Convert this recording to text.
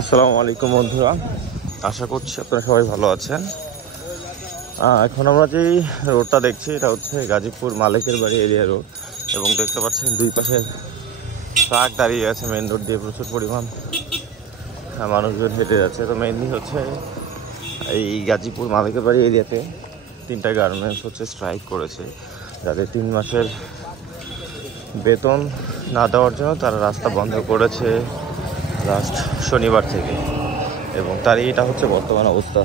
আসসালামু আলাইকুম বন্ধুরা, আশা করছি আপনারা সবাই ভালো আছেন। এখন আমরা যেই রোডটা দেখছি এটা হচ্ছে গাজীপুর মালিকের বাড়ি এরিয়া রোড, এবং দেখতে পাচ্ছেন দুই পাশে ট্রাক দাঁড়িয়ে আছে। মেন রোড দিয়ে প্রচুর পরিমাণ মানুষজন হেঁটে যাচ্ছে। তো মেনলি হচ্ছে এই গাজীপুর মালিকের বাড়ি এরিয়াতে 3টা গার্মেন্টস হচ্ছে স্ট্রাইক করেছে, যাদের 3 মাসের বেতন না দেওয়ার জন্য তারা রাস্তা বন্ধ করেছে লাস্ট শনিবার থেকে, এবং তারই এটা হচ্ছে বর্তমান অবস্থা।